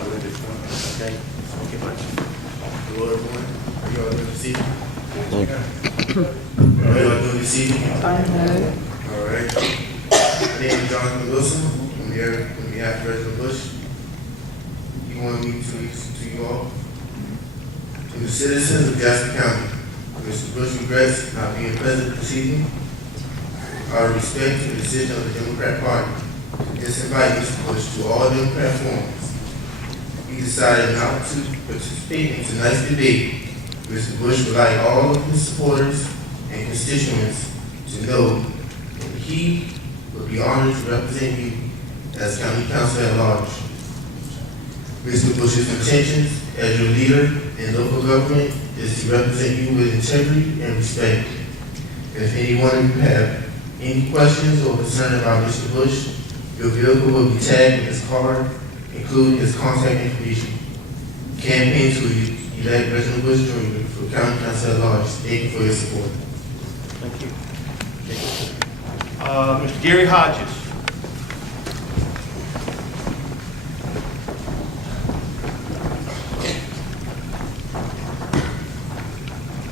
not ready this morning. Okay. Okay, much. Hello, everyone. Are you all doing this evening? All right, all doing this evening? All right. My name is Jonathan Wilson. I'm here on behalf of President Bush. He wanted me to listen to you all. To the citizens of Jasper County, Mr. Bush regrets not being present this evening. Out of respect to the decision of the Democrat Party to disinvite Mr. Bush to all Democrat forums, he decided not to participate in tonight's debate. Mr. Bush would like all of his supporters and constituents to know that he will be honored to represent you as County Council at large. Mr. Bush's intentions as your leader in local government is to represent you with integrity and respect. And if anyone of you have any questions or concern about Mr. Bush, your vehicle will be tagged with his card, including his contact information. Campaign to elect President Bush Jr. for County Council at large. Thank you for your support. Thank you. Mr. Gary Hodges.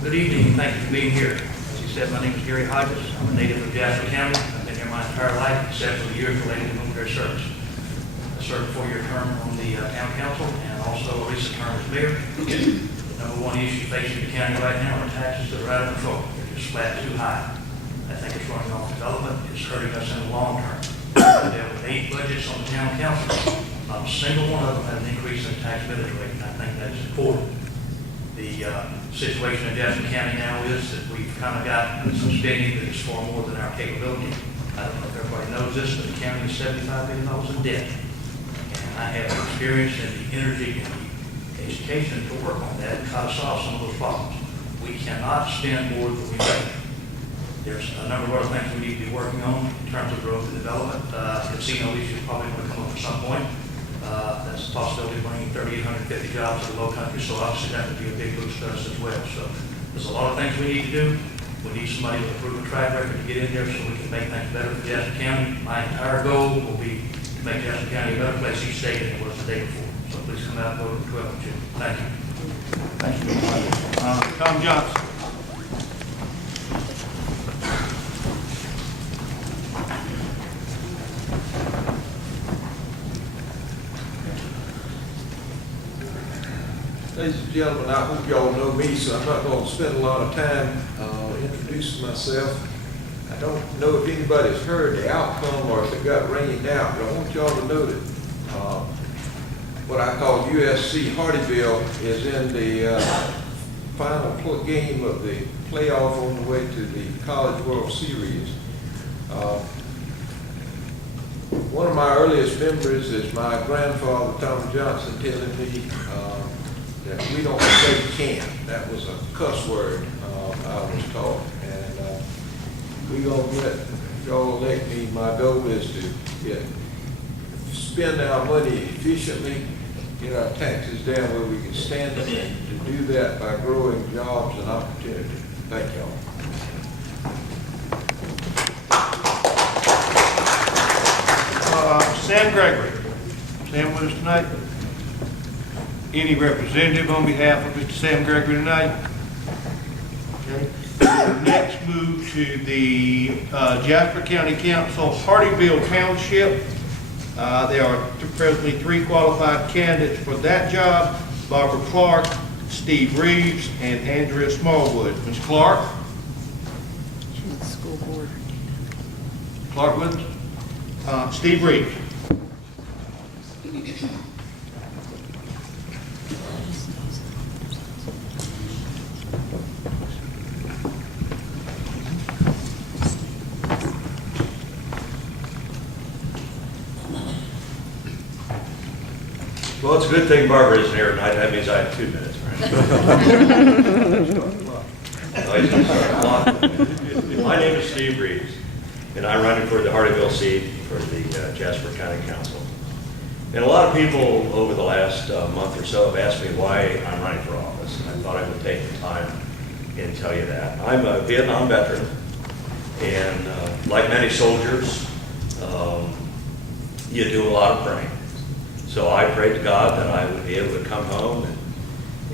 Good evening, thank you for being here. As you said, my name is Gary Hodges. I'm a native of Jasper County. I've been here my entire life, except for the years related to military service. I served a 4-year term on the town council and also a recent term as mayor. The number one issue facing the county right now are taxes that are out of control. They're just flat too high. I think it's running off development. It's hurting us in the long term. There were 8 budgets on the town council. Not a single one of them had an increase in tax millage rate, and I think that is important. The situation in Jasper County now is that we've kind of got some spending that is far more than our capability. I don't know if everybody knows this, but the county is $75 billion in debt. And I have experience in the energy and the education to work on that and try to solve some of those problems. We cannot spend more than we make. There's a number of other things we need to be working on in terms of growth and development. Casino issue is probably going to come up at some point. That's a possibility of bringing 3,850 jobs to the low country, so obviously that would be a big boost to us as well. So there's a lot of things we need to do. We need somebody with a proven track record to get in there so we can make things better for Jasper County. My entire goal will be to make Jasper County a better place each day than it was the day before. So please come out and vote on the 12th of June. Thank you. Thank you, Mr. Hodges. Tom Johnson. Ladies and gentlemen, I hope y'all know me, so I'm not going to spend a lot of time introducing myself. I don't know if anybody's heard the outcome or if it got rained out, but I want y'all to know that what I call USC Hardyville is in the final game of the playoff on the way to the College World Series. One of my earliest memories is my grandfather, Tom Johnson, telling me that we don't say can. That was a cuss word I was taught. And we gonna get, if y'all elect me, my goal is to spend our money efficiently, get our taxes down where we can stand them, and to do that by growing jobs and opportunity. Thank y'all. Sam Gregory. Sam with us tonight? Any representative on behalf of Mr. Sam Gregory tonight? Okay. Next, move to the Jasper County Council, Hardyville Township. There are presently 3 qualified candidates for that job: Barbara Clark, Steve Reeves, and Andrea Smallwood. Ms. Clark? She's the school board. Clark with us? Steve Reeves. Well, it's a good thing Barbara isn't here tonight. That means I have 2 minutes, right? My name is Steve Reeves, and I'm running for the Hardyville seat for the Jasper County Council. And a lot of people over the last month or so have asked me why I'm running for office, and I thought I would take the time and tell you that. I'm a Vietnam veteran, and like many soldiers, you do a lot of praying. So I prayed to God that I would be able to come home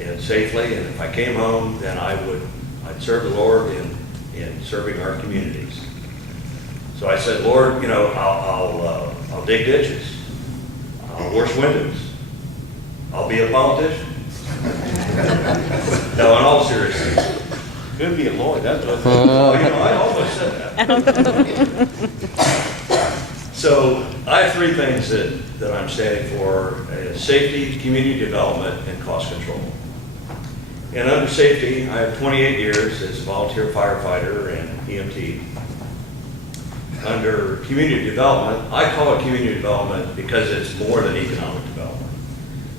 and safely, and if I came home, then I'd serve the Lord in serving our communities. So I said, Lord, you know, I'll dig ditches. I'll wash windows. I'll be a politician. No, in all seriousness. Could be a lawyer, that's what. Well, you know, I almost said that. So I have three things that I'm standing for: safety, community development, and cost control. And under safety, I have 28 years as a volunteer firefighter and EMT. Under community development, I call it community development because it's more than economic development.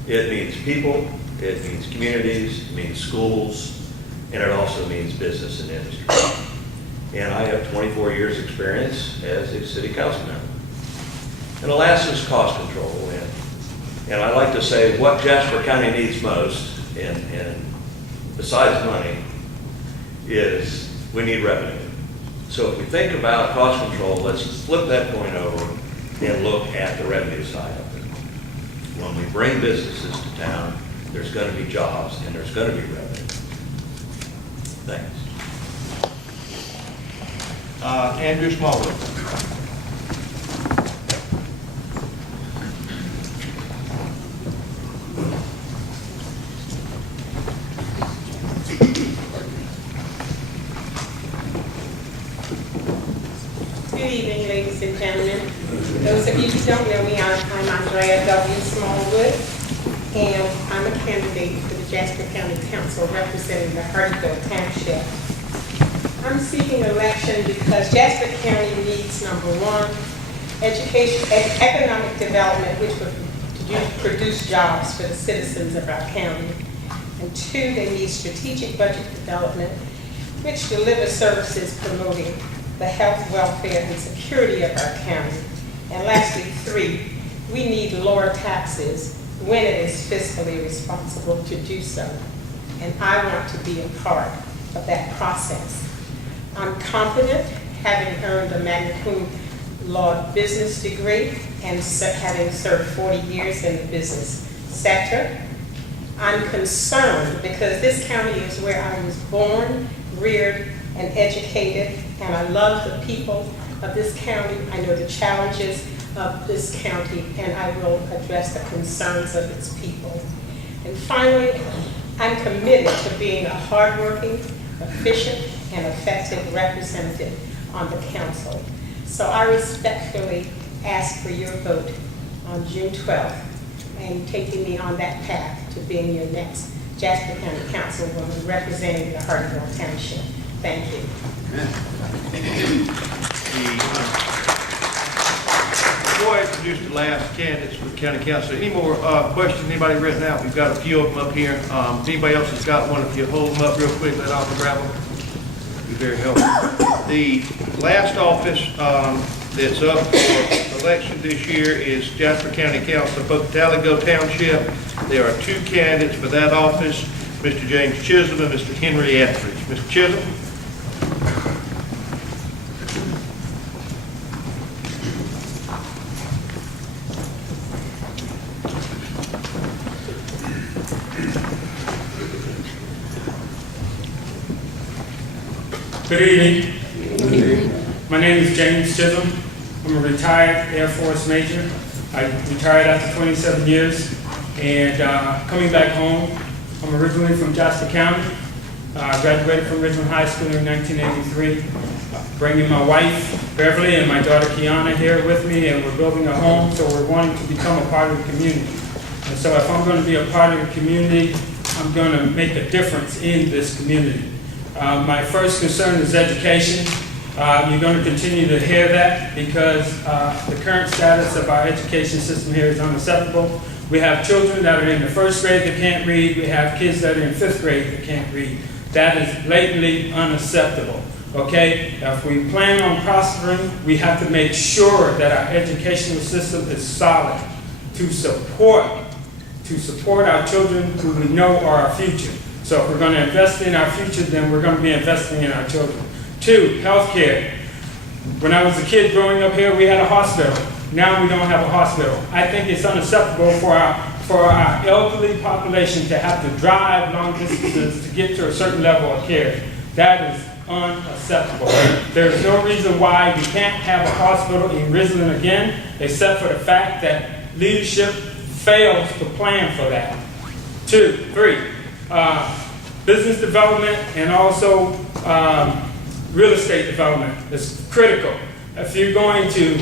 It means people, it means communities, it means schools, and it also means business and industry. And I have 24 years experience as a city council member. And the last is cost control. And I like to say what Jasper County needs most, and besides money, is we need revenue. So if we think about cost control, let's flip that point over and look at the revenue side of it. When we bring businesses to town, there's going to be jobs and there's going to be revenue. Thanks. Andrew Smallwood. Good evening, ladies and gentlemen. Those of you who don't know me, I'm Andrea W. Smallwood, and I'm a candidate for the Jasper County Council representing the Hardyville Township. I'm seeking election because Jasper County needs, number one, economic development, which would produce jobs for the citizens of our county. And two, they need strategic budget development, which delivers services promoting the health, welfare, and security of our county. And lastly, three, we need lower taxes when it is fiscally responsible to do so. And I want to be a part of that process. I'm confident, having earned a magna cum laude business degree and having served 40 years in the business sector. I'm concerned because this county is where I was born, reared, and educated, and I love the people of this county. I know the challenges of this county, and I will address the concerns of its people. And finally, I'm committed to being a hardworking, efficient, and effective representative on the council. So I respectfully ask for your vote on June 12th and taking me on that path to being your next Jasper County Councilwoman representing the Hardyville Township. Thank you. Before I introduce the last candidates for the county council, any more questions anybody written out? We've got a few of them up here. If anybody else has got one, if you hold them up real quick, let off and grab them. Be very helpful. The last office that's up for election this year is Jasper County Council of Pocatello Township. There are two candidates for that office, Mr. James Chisholm and Mr. Henry Etheridge. Mr. Chisholm? Good evening. My name is James Chisholm. I'm a retired Air Force Major. I retired after 27 years. And coming back home, I'm originally from Jasper County. Graduated from Richmond High School in 1983. Bringing my wife, Beverly, and my daughter, Kiana, here with me, and we're building a home, so we're wanting to become a part of the community. And so if I'm going to be a part of the community, I'm going to make a difference in this community. My first concern is education. You're going to continue to hear that because the current status of our education system here is unacceptable. We have children that are in the first grade that can't read. We have kids that are in fifth grade that can't read. That is blatantly unacceptable. Okay? Now, if we plan on prospering, we have to make sure that our educational system is solid to support our children who we know are our future. So if we're going to invest in our future, then we're going to be investing in our children. Two, healthcare. When I was a kid growing up here, we had a hospital. now we don't have a hospital. I think it's unacceptable for our elderly population to have to drive long distances to get to a certain level of care. That is unacceptable. There's no reason why we can't have a hospital in Ridgeland again, except for the fact that leadership fails to plan for that. 2, 3, business development and also real estate development is critical. If you're going to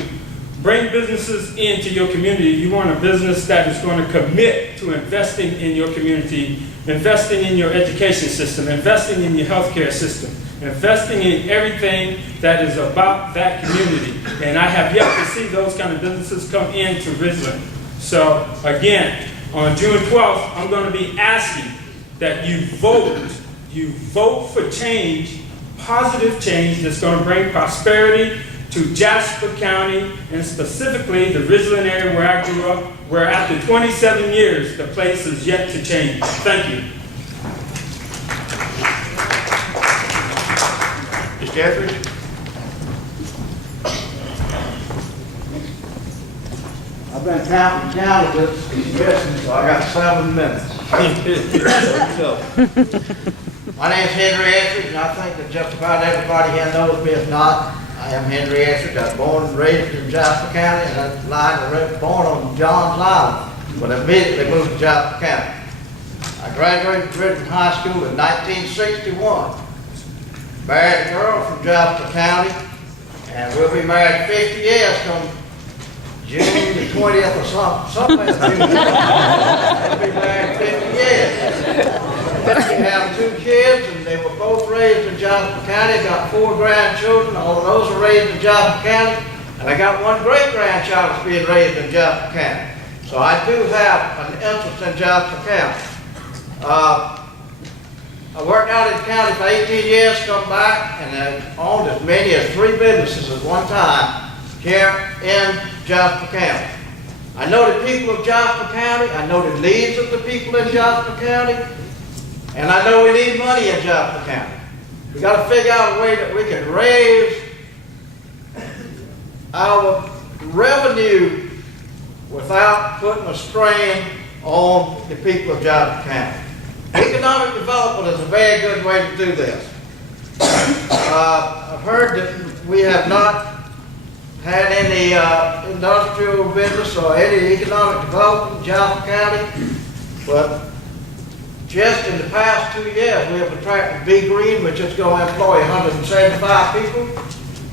bring businesses into your community, you want a business that is going to commit to investing in your community, investing in your education system, investing in your healthcare system, investing in everything that is about that community. And I have yet to see those kind of businesses come into Ridgeland. So again, on June 12th, I'm going to be asking that you vote for change, positive change that's going to bring prosperity to Jasper County, and specifically the Ridgeland area where I grew up, where after 27 years, the place is yet to change. Thank you. Mr. Etheridge? I've been counting candidates, guessing, so I got 7 minutes. My name's Henry Etheridge, and I think that just about everybody here knows me. If not, I am Henry Etheridge. I was born and raised in Jasper County, and I was born on Johns Island, but immediately moved to Jasper County. I graduated from Ridgeland High School in 1961. Married a girl from Jasper County, and we'll be married 50 years come June the 20th or something. We'll be married 50 years. We have 2 kids, and they were both raised in Jasper County. Got 4 grandchildren. All of those are raised in Jasper County. And I got 1 great-grandchild that's being raised in Jasper County. So I do have an interest in Jasper County. I worked out in the county for 18 years, come back, and I owned as many as 3 businesses at one time here in Jasper County. I know the people of Jasper County. I know the needs of the people in Jasper County. And I know we need money in Jasper County. We got to figure out a way that we can raise our revenue without putting a strain on the people of Jasper County. Economic development is a very good way to do this. I've heard that we have not had any industrial business or any economic development in Jasper County, but just in the past 2 years, we have attracted Be Green, which is going to employ 175 people.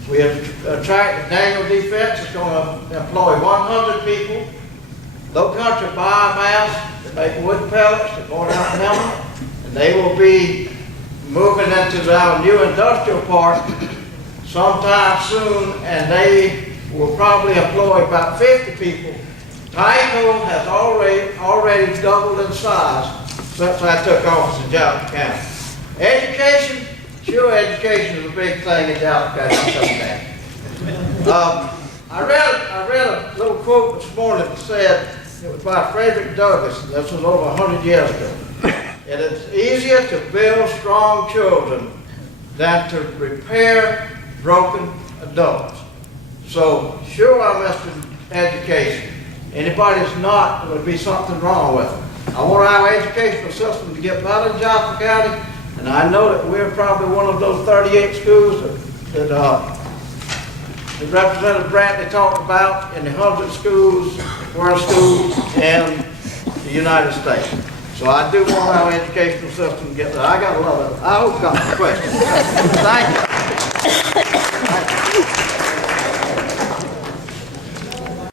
We have attracted Daniel Defense, it's going to employ 100 people. Low Country Biomass, they make wood pellets, they're going out in Helena, and they will be moving into our new industrial park sometime soon, and they will probably employ about 50 people. Tyco has already doubled in size since I took office in Jasper County. Education, sure, education is a big thing in Jasper County. I read a little quote this morning that said, it was by Frederick Douglass, and this was over 100 years ago. It is easier to build strong children than to repair broken adults. So, sure, I'm interested in education. Anybody that's not, there would be something wrong with them. I want our educational system to get better in Jasper County, and I know that we're probably one of those 38 schools that Representative Brantley talked about in the 100 schools, were schools in the United States. So I do want our educational system to get there. I got a lot of it. I hope you got some questions. Thank you.